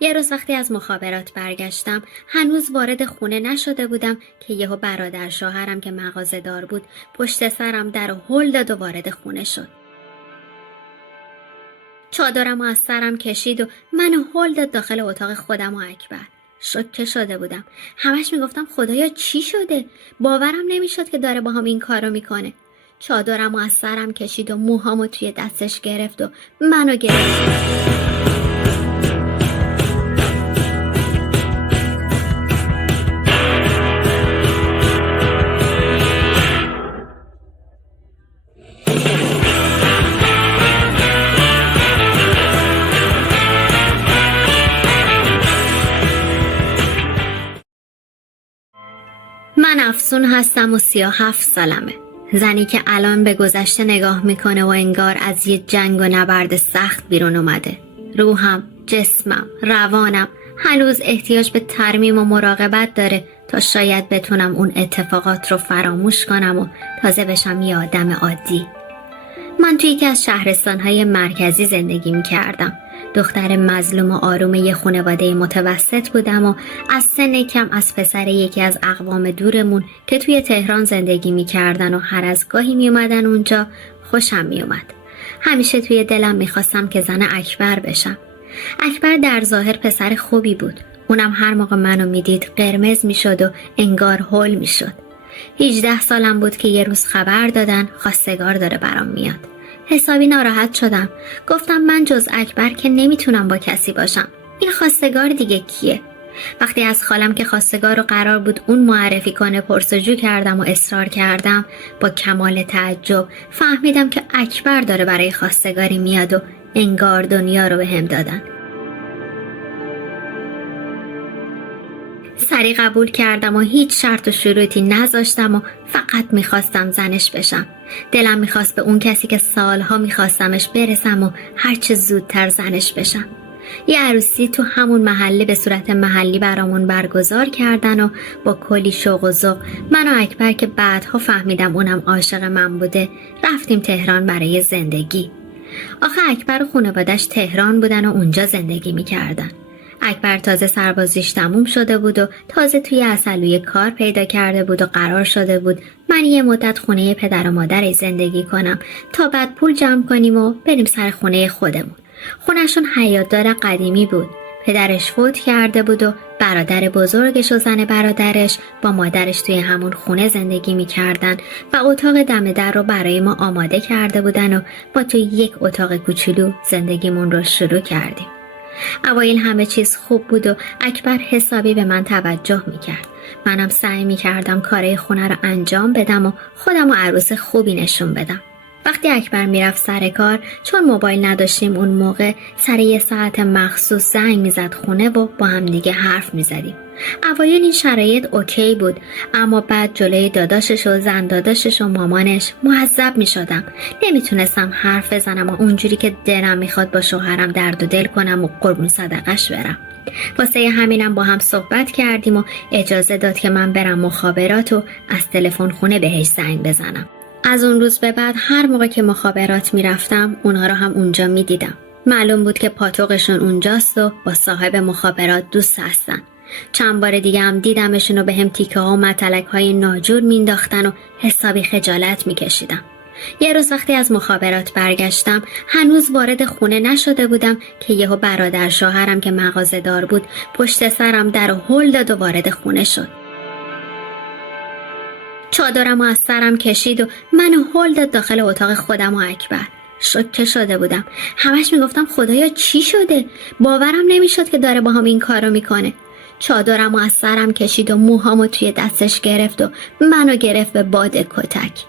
یه روز وقتی از مخابرات برگشتم هنوز وارد خونه نشده بودم که یهو برادر شوهرم که مغازه‌دار بود پشت سرم در هل داد و وارد خونه شد. چادرم از سرم کشید و منو هل داد داخل اتاق خودم و اکبر. شوکه شده بودم. همش میگفتم خدایا چی شده؟ باورم نمیشد که داره با هم این کارو میکنه. چادرم از سرم کشید و موهامو توی دستش گرفت و منو گرفت. من افسون هستم و 37 سالمه. زنی که الان به گذشته نگاه میکنه و انگار از یه جنگ و نبرد سخت بیرون اومده. روحم، جسمم، روانم هنوز احتیاج به ترمیم و مراقبت داره تا شاید بتونم اون اتفاقات رو فراموش کنم و تازه بشم یه آدم عادی. من توی یکی از شهرستان‌های مرکزی زندگی می‌کردم. دختر مظلوم و آروم یه خانواده متوسط بودم و از سن کم از پسر یکی از اقوام دورمون که توی تهران زندگی می‌کردن و هر از گاهی می‌اومدن اونجا خوشم می‌اومد. همیشه توی دلم می‌خواستم که زن اکبر بشم. اکبر در ظاهر پسر خوبی بود. اونم هر موقع منو می‌دید قرمز می‌شد و انگار هول می‌شد. 18 سالم بود که یه روز خبر دادن خواستگار داره برام میاد. حسابی ناراحت شدم. گفتم من جز اکبر که نمیتونم با کسی باشم. این خواستگار دیگه کیه؟ وقتی از خالم که خواستگار رو قرار بود اون معرفی کنه پرسجو کردم و اصرار کردم، با کمال تعجب فهمیدم که اکبر داره برای خواستگاری میاد و انگار دنیا رو به هم دادن. سریع قبول کردم و هیچ شرط و شروطی نذاشتم و فقط میخواستم زنش بشم. دلم میخواست به اون کسی که سالها میخواستمش برسم و هرچه زودتر زنش بشم. یه عروسی تو همون محله به صورت محلی برامون برگزار کردن و با کلی شوق و ذوق من و اکبر که بعدها فهمیدم اونم عاشق من بوده رفتیم تهران برای زندگی. آخه اکبر و خانواده‌اش تهران بودن و اونجا زندگی میکردن. اکبر تازه سربازیش تموم شده بود و تازه توی عسلویه کار پیدا کرده بود و قرار شده بود من یه مدت خونه پدر و مادر زندگی کنم تا بعد پول جمع کنیم و بریم سر خونه خودمون. خونهشون حیاطدار قدیمی بود. پدرش فوت کرده بود و برادر بزرگش و زن برادرش با مادرش توی همون خونه زندگی می‌کردن و اتاق دم در رو برای ما آماده کرده بودن و ما توی یک اتاق کوچولو زندگیمون رو شروع کردیم. اوایل همه چیز خوب بود و اکبر حسابی به من توجه میکرد. منم سعی میکردم کارهای خونه رو انجام بدم و خودم و عروس خوبی نشون بدم. وقتی اکبر میرفت سر کار، چون موبایل نداشتیم اون موقع، سر یه ساعت مخصوص زنگ میزد خونه و با هم دیگه حرف میزدیم. اوایل این شرایط اوکی بود، اما بعد جلوی داداشش و زن داداشش و مامانش معذب میشدم. نمیتونستم حرف بزنم و اونجوری که دلم میخواد با شوهرم درد و دل کنم و قربون صدقش برم. واسه همینم با هم صحبت کردیم و اجازه داد که من برم مخابرات و از تلفن خونه بهش زنگ بزنم. از اون روز به بعد هر موقع که مخابرات میرفتم اونها رو هم اونجا میدیدم. معلوم بود که پاتوقشون اونجاست و با صاحب مخابرات دوست هستن. چند بار دیگه هم دیدمشون و به هم تیکه ها و متلک های ناجور مینداختن و حسابی خجالت میکشیدم. یه روز وقتی از مخابرات برگشتم هنوز وارد خونه نشده بودم که یهو برادر شوهرم که مغازه‌دار بود پشت سرم در هل داد و وارد خونه شد. چادرم از سرم کشید و منو هل داد داخل اتاق خودم و اکبر. شوکه شده بودم. همش میگفتم خدایا چی شده؟ باورم نمیشد که داره با هم این کارو میکنه. چادرم از سرم کشید و موهامو توی دستش گرفت و منو گرفت به باد کتک.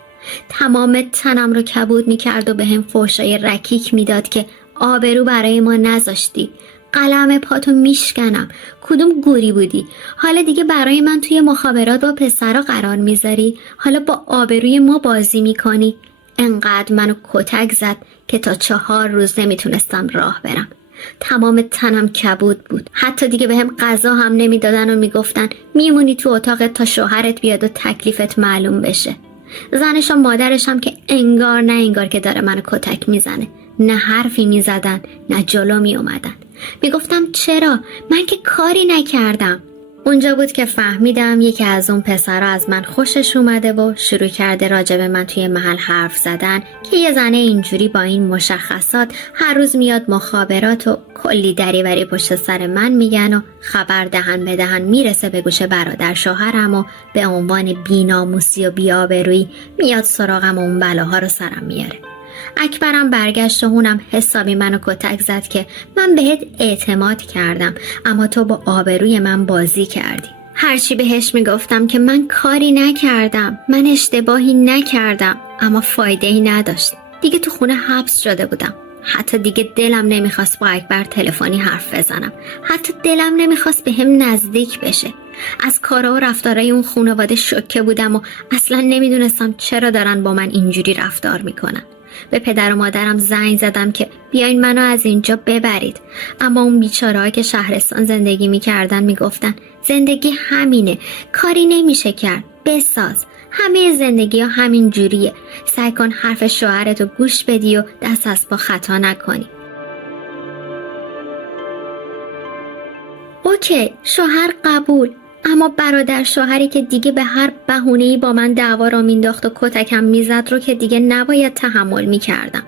تمام تنم رو کبود میکرد و به هم فحشای رکیک میداد که آبرو برای ما نذاشتی. قلم پاتو میشکنم. کدوم گوری بودی؟ حالا دیگه برای من توی مخابرات با پسرا قرار میذاری؟ حالا با آبروی ما بازی میکنی؟ انقدر منو کتک زد که تا 4 روز نمیتونستم راه برم. تمام تنم کبود بود. حتی دیگه به هم غذا هم نمیدادن و میگفتن میمونی تو اتاقت تا شوهرت بیاد و تکلیفت معلوم بشه. زنش و مادرش هم که انگار نه انگار که داره منو کتک میزنه. نه حرفی میزدن نه جلو میومدن. میگفتم چرا؟ من که کاری نکردم. اونجا بود که فهمیدم یکی از اون پسرها از من خوشش اومده و شروع کرده راجع به من توی محل حرف زدن که یه زنه اینجوری با این مشخصات هر روز میاد مخابرات و کلی دریوری پشت سر من میگن و خبر دهن به دهن میرسه به گوش برادر شوهرم و به عنوان بی‌ناموسی و بی‌آبرویی میاد سراغم و اون بلاها رو سرم میاره. اکبرم برگشت و اونم حسابی منو کتک زد که من بهت اعتماد کردم اما تو با آبروی من بازی کردی. هرچی بهش میگفتم که من کاری نکردم، من اشتباهی نکردم، اما فایده ای نداشت. دیگه تو خونه حبس شده بودم. حتی دیگه دلم نمیخواست با اکبر تلفنی حرف بزنم. حتی دلم نمیخواست به هم نزدیک بشه. از کارا و رفتارای اون خانواده شوکه بودم و اصلا نمیدونستم چرا دارن با من اینجوری رفتار میکنن. به پدر و مادرم زنگ زدم که بیاین منو از اینجا ببرید، اما اون بیچاره‌ها که شهرستان زندگی میکردن میگفتن زندگی همینه، کاری نمیشه کرد، بساز، همه زندگی ها همین جوریه، سعی کن حرف شوهرتو گوش بدی و دست از پا خطا نکنی. اوکی، شوهر قبول، اما برادر شوهری که دیگه به هر بهونه‌ای با من دعوا را مینداخت و کتکم میزد رو که دیگه نباید تحمل میکردم.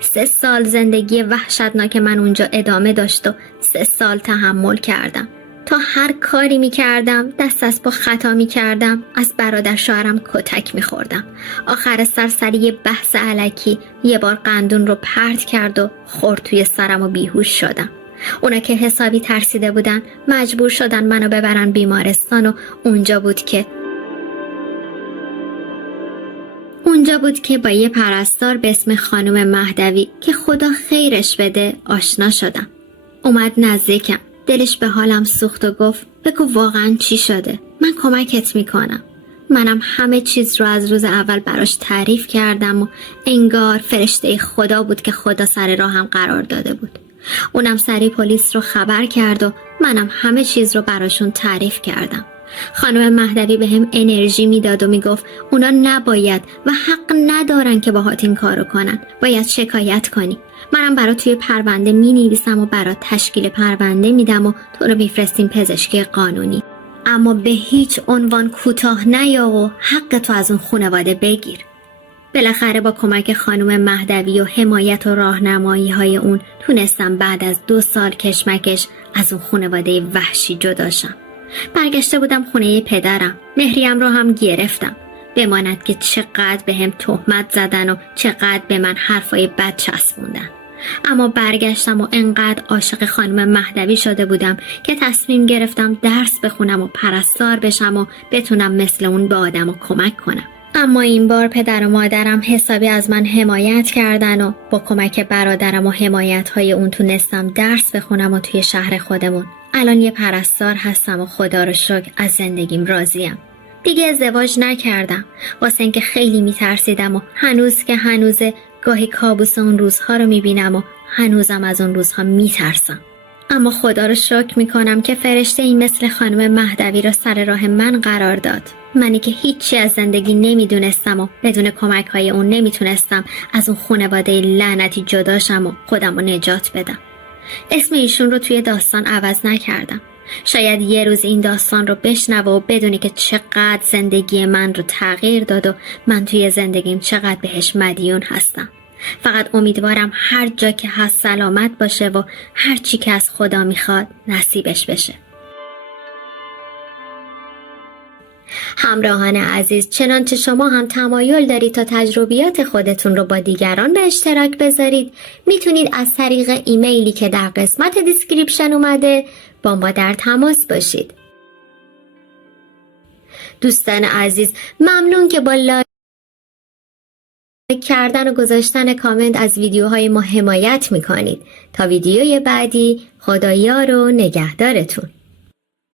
3 سال زندگی وحشتناک من اونجا ادامه داشت و 3 سال تحمل کردم. تا هر کاری میکردم دست از پا خطا میکردم، از برادر شوهرم کتک میخوردم. آخر سر یه بحث الکی یه بار قندون رو پرت کرد و خورد توی سرم و بیهوش شدم. اونا که حسابی ترسیده بودن مجبور شدن منو ببرن بیمارستان و اونجا بود که با یه پرستار به اسم خانم مهدوی که خدا خیرش بده آشنا شدم. اومد نزدیکم، دلش به حالم سوخت و گفت بگو واقعا چی شده؟ من کمکت میکنم. منم همه چیز رو از روز اول براش تعریف کردم و انگار فرشته خدا بود که خدا سر راهم قرار داده بود. اونم سری پلیس رو خبر کرد و منم همه چیز رو براشون تعریف کردم. خانم مهدوی به هم انرژی میداد و میگفت اونا نباید و حق ندارن که باهات این کارو کنن، باید شکایت کنی. منم برات توی پرونده مینویسم و برات تشکیل پرونده میدم و تو رو میفرستیم پزشکی قانونی، اما به هیچ عنوان کوتاه نیا و حق تو از اون خانواده بگیر. بالاخره با کمک خانم مهدوی و حمایت و راهنمایی های اون تونستم بعد از 2 سال کشمکش از اون خانواده وحشی جدا شم. برگشته بودم خونه پدرم. مهریم رو هم گرفتم، بماند که چقدر به هم تهمت زدن و چقدر به من حرفای بد چسبوندن. اما برگشتم و انقدر عاشق خانم مهدوی شده بودم که تصمیم گرفتم درس بخونم و پرستار بشم و بتونم مثل اون به آدم کمک کنم. اما این بار پدر و مادرم حسابی از من حمایت کردن و با کمک برادرم و حمایت‌های اون تونستم درس بخونم و توی شهر خودمون الان یه پرستار هستم و خدا رو شکر از زندگیم راضیم. دیگه ازدواج نکردم واسه اینکه خیلی میترسیدم و هنوز که هنوزه گاهی کابوس اون روزها رو میبینم و هنوزم از اون روزها میترسم. اما خدا رو شکر میکنم که فرشته این مثل خانم مهدوی رو سر راه من قرار داد. منی که هیچی از زندگی نمیدونستم و بدون کمک های اون نمیتونستم از اون خانواده لعنتی جداشم و خودم رو نجات بدم. اسم ایشون رو توی داستان عوض نکردم. شاید یه روز این داستان رو بشنوه و بدونی که چقدر زندگی من رو تغییر داد و من توی زندگیم چقدر بهش مدیون هستم. فقط امیدوارم هر جا که هست سلامت باشه و هر چی که از خدا میخواد نصیبش بشه. همراهان عزیز، چنانچه شما هم تمایل دارید تا تجربیات خودتون رو با دیگران به اشتراک بذارید، میتونید از طریق ایمیلی که در قسمت دیسکریپشن اومده با ما در تماس باشید. دوستان عزیز، ممنون که با لایک کردن و گذاشتن کامنت از ویدیوهای ما حمایت میکنید. تا ویدیوی بعدی، خدایار و نگهدارتون.